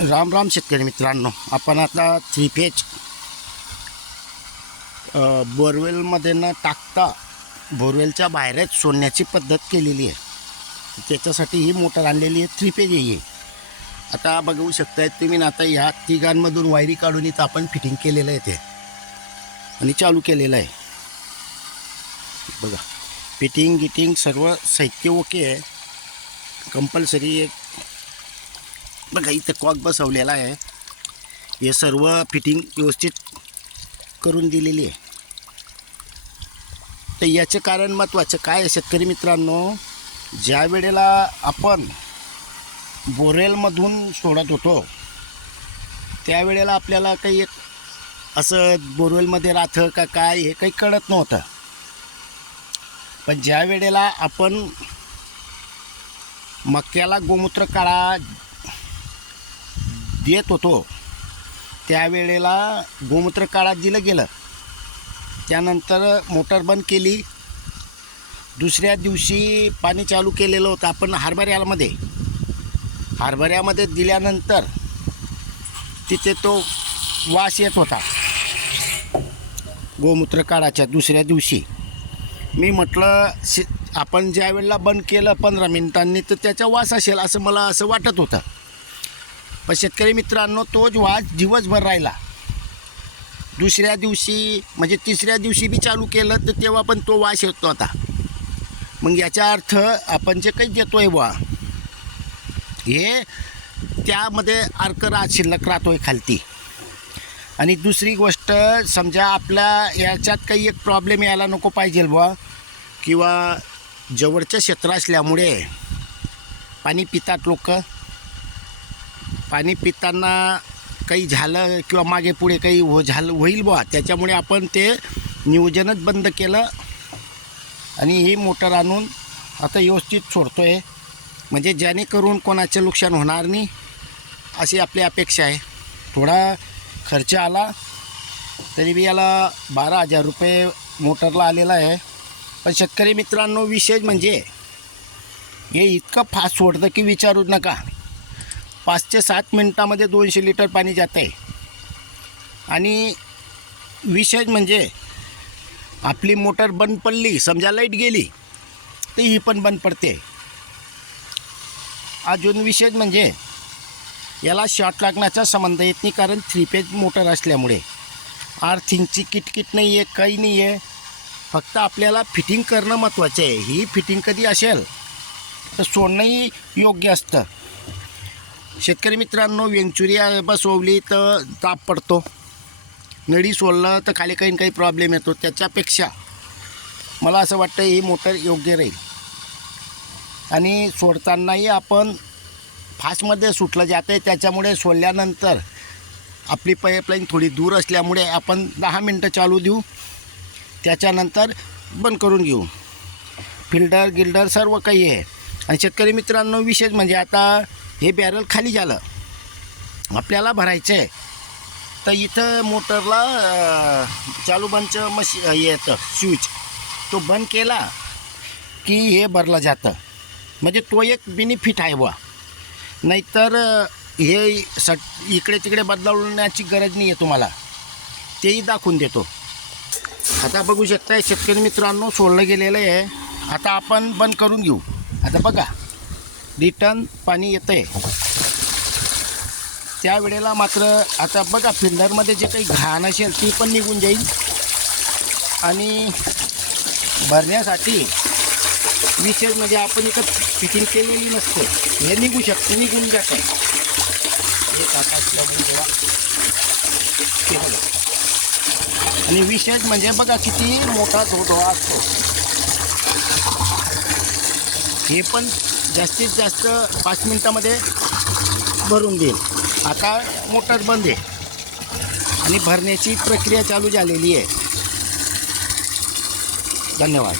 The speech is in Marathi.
राम राम शेतकरी मित्रांनो आपण आता थ्री फेज बोरवेलमध्ये न टाकता बोरवेलच्या बाहेरच सोडण्याची पद्धत केलेली आहे. त्याच्यासाठी ही मोटर आणलेली आहे थ्री फेज ही. आहे आता बघू शकताय तुम्ही ना आता ह्या तिघांमधून वायरी काढून इथं आपण फिटिंग केलेलं आहे ते. आणि चालू केलेलं आहे. बघा फिटिंग गिटिंग सर्व साहित्य ओके आहे. कंपल्सरी एक बघा इथं कॉक बसवलेला आहे. हे सर्व फिटिंग व्यवस्थित करून दिलेली आहे. तर याचं कारण महत्त्वाचं काय आहे शेतकरी मित्रांनो? ज्या वेळेला आपण बोरेलमधून सोडत होतो त्यावेळेला आपल्याला काही एक असं बोरवेलमध्ये राहतं का काय हे काही कळत नव्हतं. पण ज्या वेळेला आपण मक्याला गोमूत्र काढा देत होतो. त्यावेळेला गोमूत्र काळात दिलं गेलं. त्यानंतर मोटर बंद केली. दुसऱ्या दिवशी पाणी चालू केलेलं होतं. आपण हरभऱ्यामध्ये हरभऱ्यामध्ये दिल्यानंतर तिथे तो वास येत होता. गोमूत्र काळाच्या दुसऱ्या दिवशी. मी म्हटलं शे आपण ज्या वेळेला बंद केलं पंधरा मिनिटांनी तर त्याचा वास असेल असं मला असं वाटत होतं. पण शेतकरी मित्रांनो तोच वास दिवसभर राहिला दुसऱ्या दिवशी म्हणजे तिसऱ्या दिवशी बी चालू केलं तर तेव्हा पण तो वास येत आता मग याचा अर्थ आपण जे काही देतो आहे बुवा हे त्यामध्ये अर्क राहत शिल्लक राहतो आहे खालती. आणि दुसरी गोष्ट समजा आपल्या याच्यात काही एक प्रॉब्लेम यायला नको पाहिजे बुवा किंवा जवळचं क्षेत्र असल्यामुळे पाणी पितात लोक पाणी पिताना काही झालं किंवा मागे पुढे काही हो झालं होईल बुवा. त्याच्यामुळे आपण ते नियोजनच बंद केलं आणि ही मोटर आणून आता व्यवस्थित सोडतो आहे म्हणजे जेणेकरून कोणाचं नुकसान होणार नाही अशी आपली अपेक्षा आहे. थोडा खर्च आला तरी बी याला बारा हजार रुपये मोटरला आलेला आहे. पण शेतकरी मित्रांनो विशेष म्हणजे हे इतकं फास्ट सोडतं की विचारूच नका. पाच ते सात मिनटामध्ये दोनशे लिटर पाणी जात आहे आणि विशेष म्हणजे आपली मोटर बंद पडली समजा लाइट गेली तर ही पण बंद पडते. अजून विशेष म्हणजे याला शॉर्ट लागण्याचा संबंध येत नाही कारण थ्री पेज मोटर असल्यामुळे. आर्थिंगची किटकिट नाही आहे काही नाही आहे फक्त आपल्याला फिटिंग करणं महत्त्वाचं आहे. ही फिटिंग कधी असेल तर सोडणंही योग्य असतं. शेतकरी मित्रांनो वेंचुरी बसवली तर ताप पडतो. नळी सोडलं तर खाली काही काही प्रॉब्लेम येतो. त्याच्यापेक्षा मला असं वाटतं ही मोटर योग्य राहील. आणि सोडतानाही आपण फास्टमध्ये सुटलं जातं आहे त्याच्यामुळे सोडल्यानंतर आपली पाईपलाईन थोडी दूर असल्यामुळे आपण दहा मिनटं चालू देऊ. त्याच्यानंतर बंद करून घेऊ. फिल्टर गिल्डर सर्व काही आहे. आणि शेतकरी मित्रांनो विशेष म्हणजे आता हे बॅरल खाली झालं. आपल्याला भरायचं आहे तर इथं मोटरला चालू बंदचं मशी येतं स्विच तो बंद केला की हे भरलं जातं. म्हणजे तो एक बेनिफिट आहे बुवा. नाहीतर हे सट इकडे तिकडे बदलवण्याची गरज नाही आहे तुम्हाला. तेही दाखवून देतो. आता बघू शकता शेतकरी मित्रांनो सोडलं गेलेलं आहे. आता आपण बंद करून घेऊ. आता बघा. रिटर्न पाणी येतं आहे त्यावेळेला मात्र आता बघा फिल्डरमध्ये जे काही घाण असेल ती पण निघून जाईल. आणि भरण्यासाठी विशेष म्हणजे आपण इथं फिटिंग केलेली नसते. हे निघू शकते निघून जातं. हे ते बघा. आणि विशेष म्हणजे बघा किती मोठा धोधोळा असतो. हे पण जास्तीत जास्त पाच मिनटामध्ये भरून देईल. आता मोटर बंद आहे. आणि भरण्याची प्रक्रिया चालू झालेली आहे. धन्यवाद.